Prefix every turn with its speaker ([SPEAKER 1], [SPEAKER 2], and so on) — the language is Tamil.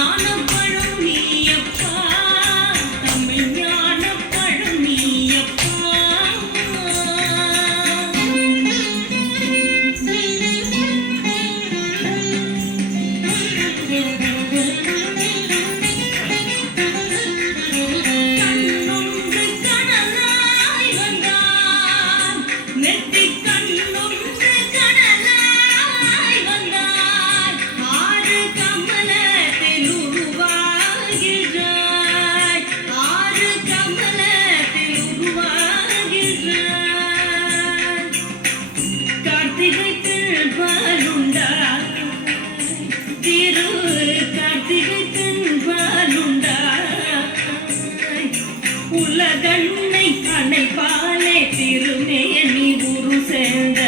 [SPEAKER 1] ஞானம் உலகன்னை கணைப்பாலே திருமேனி உரு சேர்ந்த